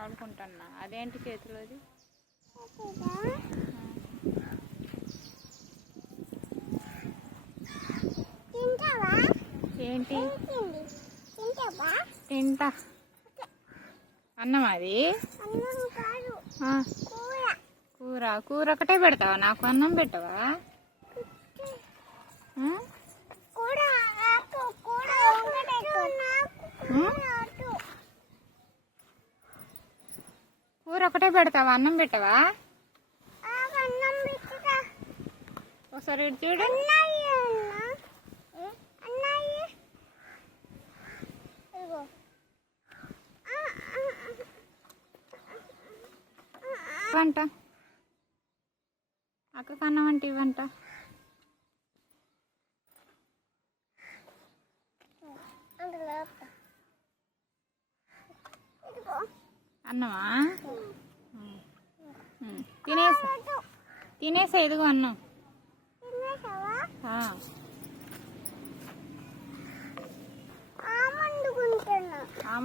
ఆడుకుంటున్నా. అదేంటి చేతిలోది? ఏంటి? తింటా. అన్నం అది? కూర. కూర ఒకటే పెడతావా? నాకు అన్నం పెట్టవా? కూర ఒకటే పెడతావా? అన్నం పెట్టవా? ఒకసారి ఇటు చూడు. వంట అక్కకు అన్నం అంటే ఇవ్వంట. అన్నమా? తినేసా. ఇదిగో అన్నం.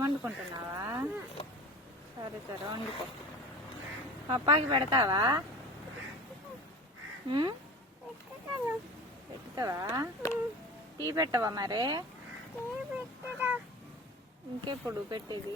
వండుకుంటున్నావా? సరే సరే వండుకో. పప్పాకి పెడతావా? పెడతావా? టీ పెట్టవా మరి? ఇంకెప్పుడు పెట్టేది?